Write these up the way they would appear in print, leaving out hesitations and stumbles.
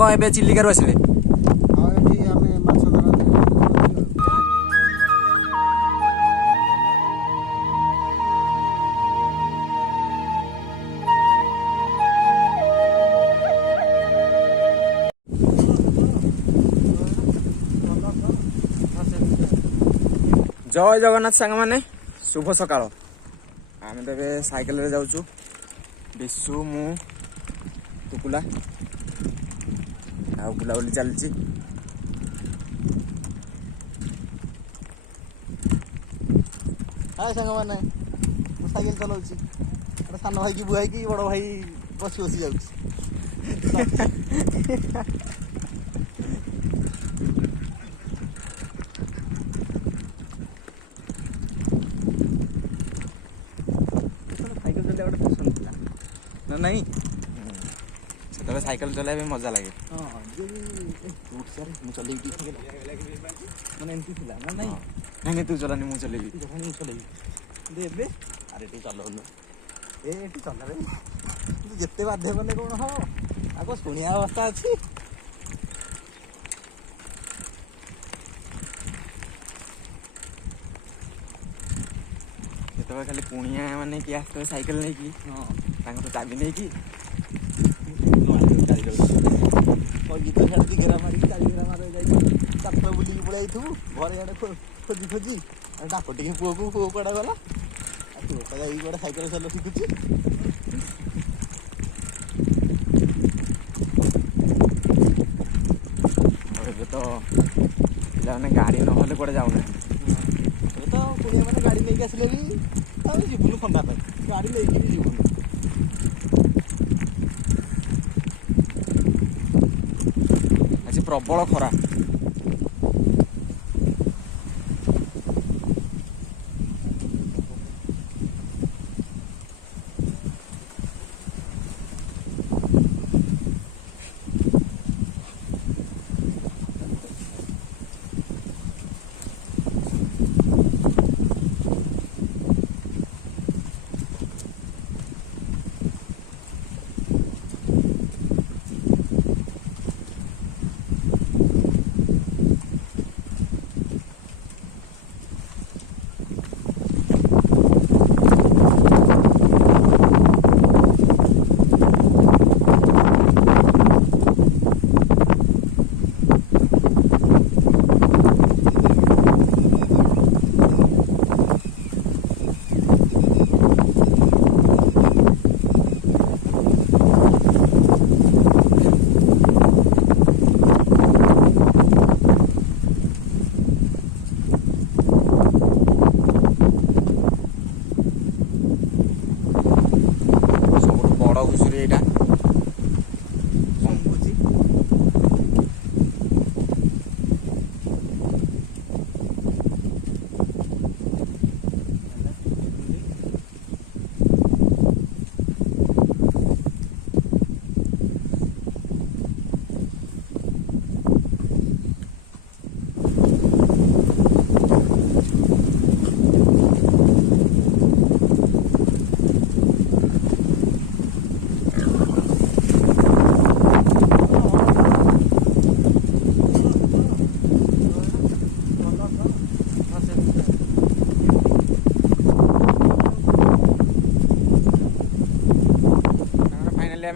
कौन ए चिलिकार आसले जय जगन्नाथ सांग मैंने शुभ सकाळ आम तो साइकेल रे जाऊँ विशु मु टुकुला आ बुलाबुली चलती हाय सांग मैंने साइकेल चलाऊँ सान भाई की बुआई की बड़ भाई बसी बसी जाऊँ ना नहीं से साइकिल चलाए मजा लगे नहीं तू चलानी मुझे चलेबी अरे तू चलाऊनु ये चला तू जिते बाध्य कले कौन हम आग शुणिया अवस्था अच्छी तो खाली पुणिया माने कि आसते साइकेल नहीं की तो चाबी नहीं की गीत छाड़ी घेरा मारिक चार घेरा मार चार बुलिक पड़े घर इे खोजी खोजी डाक टे पुआ को पुआ कड़ा गला पुआ जा साइकेल चल शिखुची तो पिला गाड़ी ना कड़े जाऊना तो पुणिया मैंने गाड़ी लेके आसले भी जीवन खंडा गाड़ी लेके जीवन आज प्रबल खरा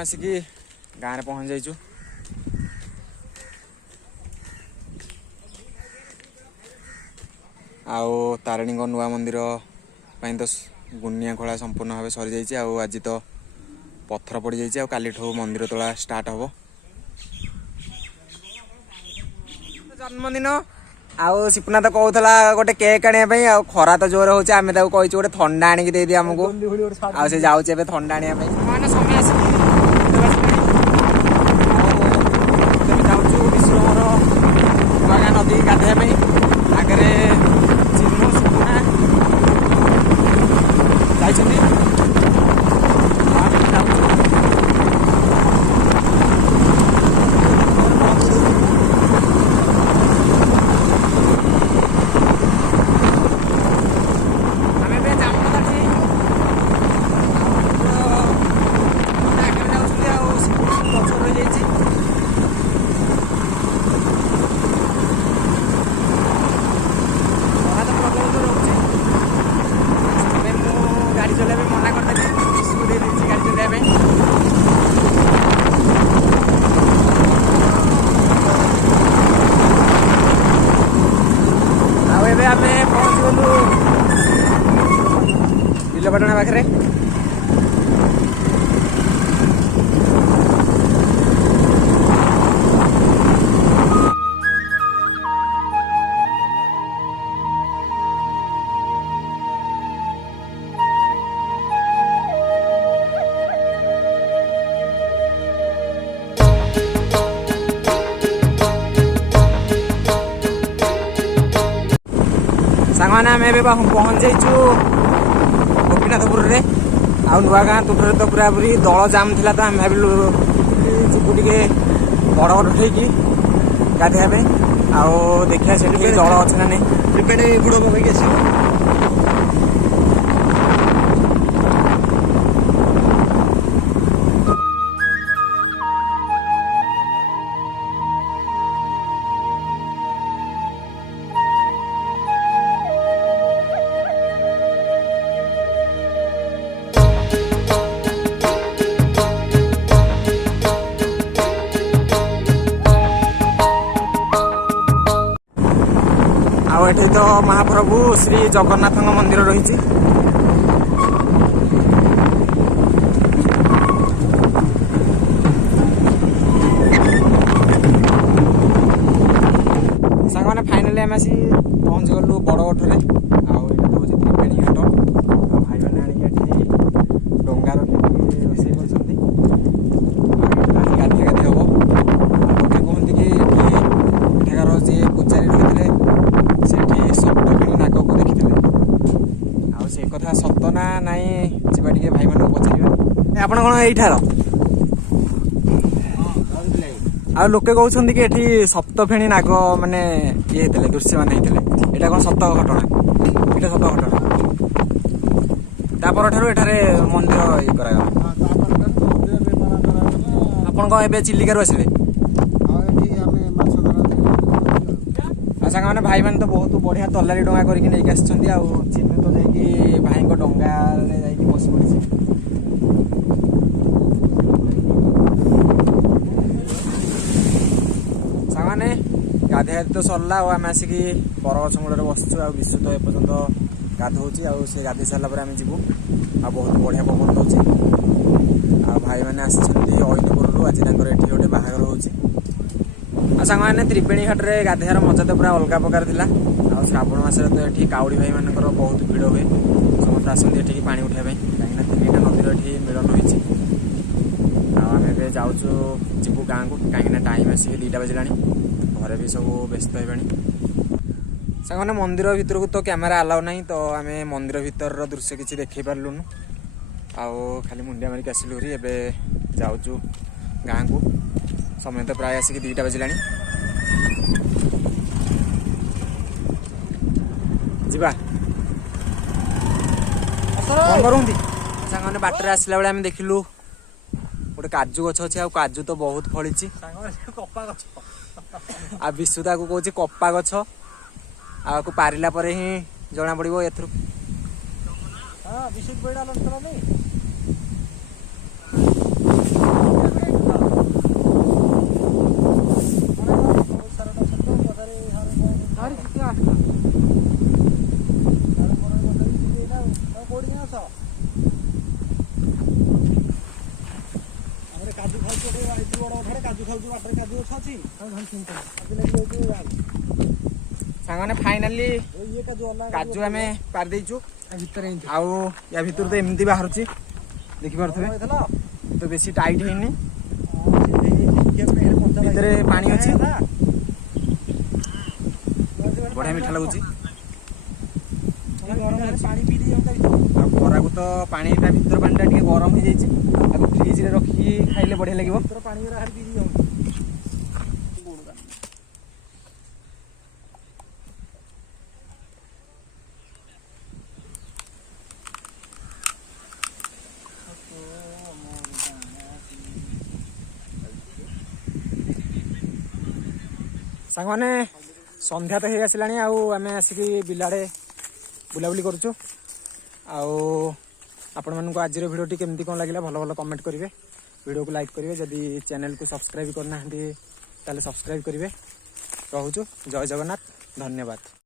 आसिक गाँव में पहुँच जाइचु आउ तारिणी नुआ मंदिर तो गुनिया खोला संपूर्ण भाव सरी जाइए आज तो पत्थर पड़ जाइए काली मंदिर तोला स्टार्ट हम जन्मदिन आउ सिपुना तो कहूला गोटे केक आने खरा तो जोर हो गोटे थंडा आणिक दे आमको आ जाऊे थंडा आने समय नदी गाधे आगे चिन्नु सुपुना ରାଜପାଟଣା ପାଖରେ। ସାଙ୍ଗମାନେ ଆମେ ଏବେ ପହଞ୍ଚି ଯାଇଛୁ ଗୋପୀନାଥପୁରରେ। ଆଉ ନୂଆ ଗାଁ ତୁଠରେ ତ ପୁରାପୁରି ଦଳ ଜାମ୍ ଥିଲା, ତ ଆମେ ଭାବିଲୁ ଯିବୁ ଟିକେ ବଡ଼ ବଡ଼ ଉଠେଇକି ଗାଧୋଇବା ପାଇଁ। ଆଉ ଦେଖିବା ସେଠି ଦଳ ଅଛି ନା ନାଇଁ। ପ୍ରିପେଡ୍ ବୁଡ଼ ପକେଇକି ଆସିବ। ଆଉ ଏଠି ତ ମହାପ୍ରଭୁ ଶ୍ରୀ ଜଗନ୍ନାଥଙ୍କ ମନ୍ଦିର ରହିଛି। ସାଙ୍ଗମାନେ ଫାଇନାଲି ଆମେ ଆସି ପହଞ୍ଚିଗଲୁ ବଡ଼ଗୋଠରେ। ଆଉ ଏଇଟା ତ ହେଉଛି ତ୍ରିବେଣୀ ଘାଟ। ଆଉ ଭାଇମାନେ ଆଣିକି ଏଠି ଡଙ୍ଗା ରଖିକି ରୋଷେଇ କରୁଛନ୍ତି। ଆଉ ଏଠି ଆସି ଗାଧି ଗାଧି ହବ। ଲୋକେ କୁହନ୍ତି କି ଏଠି ଏଠାକାର ଯିଏ ପୂଜାରୀ ରହିଥିଲେ ସେଠି ସପ୍ତଫେଣି ନାଗକୁ ଦେଖିଥିଲେ। ଆଉ ସେ କଥା ସତ ନା ନାଇଁ ଯିବା ଟିକେ ଭାଇମାନଙ୍କୁ ପଚାରିବା। ଆପଣ କ'ଣ ଏଇଠାର? ଆଉ ଲୋକେ କହୁଛନ୍ତି କି ଏଠି ସପ୍ତଫେଣି ନାଗ ମାନେ ଇଏ ହେଇଥିଲେ, ଦୃଶ୍ୟମାନ ହେଇଥିଲେ। ଏଇଟା କ'ଣ ସତ ଘଟଣା? ଏଇଟା ସତ ଘଟଣା। ତା ପରଠାରୁ ଏଠାରେ ମନ୍ଦିର ଇଏ କରାଗଲା। ଆପଣ କ'ଣ ଏବେ ଚିଲିକାରୁ ଆସିଲେ? ଆଉ ସାଙ୍ଗମାନେ ଭାଇମାନେ ତ ବହୁତ ବଢ଼ିଆ ତଲାରୀ ଡଙ୍ଗା କରିକି ନେଇକି ଆସିଛନ୍ତି। ଆଉ ଚିହ୍ନ ତ ଯାଇକି ଭାଇଙ୍କ ଡଙ୍ଗାରେ ଯାଇକି ବସି ପଡ଼ିଛି। ସାଙ୍ଗମାନେ ଗାଧୋଇବା ତ ସରିଲା। ଆଉ ଆମେ ଆସିକି ବରଗଛ ମୂଳରେ ବସିଛୁ। ଆଉ ବିଶୁ ତ ଏପର୍ଯ୍ୟନ୍ତ ଗାଧୋଉଛି। ଆଉ ସେ ଗାଧୋଇ ସାରିଲା ପରେ ଆମେ ଯିବୁ। ଆଉ ବହୁତ ବଢ଼ିଆ ପବନ ଦେଉଛି। ଆଉ ଭାଇମାନେ ଆସିଛନ୍ତି ଅଇନପୁରରୁ। ଆଜି ତାଙ୍କର ଏଠି ଗୋଟେ ବାହାଘର ହେଉଛି। ଆଉ ସାଙ୍ଗମାନେ ତ୍ରିବେଣୀ ଘାଟରେ ଗାଧୋଇବାର ମଜା ତ ପୁରା ଅଲଗା ପ୍ରକାର ଥିଲା। ଆଉ ଶ୍ରାବଣ ମାସରେ ତ ଏଠି କାଉଡ଼ି ଭାଇମାନଙ୍କର ବହୁତ ଭିଡ଼ ହୁଏ। ସମସ୍ତେ ଆସନ୍ତି ଏଠିକି ପାଣି ଉଠାଇବା ପାଇଁ, କାହିଁକିନା ତିନିଟା ନଦୀର ଏଠି ମିଳନ ହୋଇଛି। ଆଉ ଆମେ ଏବେ ଯାଉଛୁ ଯିବୁ ଗାଁକୁ, କାହିଁକିନା ଟାଇମ୍ ଆସିକି 2ଟା ବାଜିଲାଣି। ଘରେ ବି ସବୁ ବ୍ୟସ୍ତ ହେବେଣି। ସାଙ୍ଗମାନେ ମନ୍ଦିର ଭିତରକୁ ତ କ୍ୟାମେରା ଆଲାଉ ନାହିଁ, ତ ଆମେ ମନ୍ଦିର ଭିତରର ଦୃଶ୍ୟ କିଛି ଦେଖେଇ ପାରିଲୁନୁ। ଆଉ ଖାଲି ମୁଣ୍ଡିଆ ମାରିକି ଆସିଲୁ ହେରି। ଏବେ ଯାଉଛୁ ଗାଁକୁ। ସମୟ ତ ପ୍ରାୟ ଆସିକି 2ଟା ବାଜିଲାଣି। ଯିବା କ'ଣ କରୁନ୍ତି? ସାଙ୍ଗମାନେ ବାଟରେ ଆସିଲା ବେଳେ ଆମେ ଦେଖିଲୁ ଗୋଟେ କାଜୁ ଗଛ ଅଛି। ଆଉ କାଜୁ ତ ବହୁତ ଫଳିଛି। କପା ଗଛ। ଆଉ ବିଶୁ ତାକୁ କହୁଛି କପା ଗଛ। ଆଉ ଆକୁ ପାରିଲା ପରେ ହିଁ ଜଣା ପଡ଼ିବ ଏଥିରୁ। ହଁ ବିଶୁ ପଇଡା ଲଣ୍ଠନ ନାଇଁ। ସାଙ୍ଗମାନେ ଫାଇନାଲି କାଜୁ ଆମେ ପାରି ଦେଇଛୁ। ଆଉ ୟା ଭିତରୁ ତ ଏମିତି ବାହାରୁଛି, ଦେଖିପାରୁଥିବେ। ତ ବେଶୀ ଟାଇଟ୍ ହେଇନି, ଭିତରେ ପାଣି ଅଛି। ବଢ଼ିଆ ମିଠା ଲାଗୁଛି। ଆଉ ଖରାକୁ ତ ପାଣିଟା ଭିତର ପାଣିଟା ଟିକେ ଗରମ ହେଇଯାଇଛି। ତାକୁ ଫ୍ରିଜରେ ରଖିକି ଖାଇଲେ ବଢ଼ିଆ ଲାଗିବ। ସାଙ୍ଗମାନେ ସନ୍ଧ୍ୟା ତ ହେଇ ଆସିଲାଣି। ଆଉ ଆମେ ଆସିକି ବିଲାରେ ବୁଲାବୁଲି କରୁଛୁ। ଆଉ ଆପଣମାନଙ୍କୁ ଆଜିର ଭିଡ଼ିଓଟି କେମିତି କ'ଣ ଲାଗିଲା ଭଲ ଭଲ କମେଣ୍ଟ କରିବେ, ଭିଡ଼ିଓକୁ ଲାଇକ୍ କରିବେ। ଯଦି ଚ୍ୟାନେଲକୁ ସବସ୍କ୍ରାଇବ୍ କରିନାହାନ୍ତି ତାହେଲେ ସବସ୍କ୍ରାଇବ୍ କରିବେ। ରହୁଛୁ। ଜୟ ଜଗନ୍ନାଥ, ଧନ୍ୟବାଦ।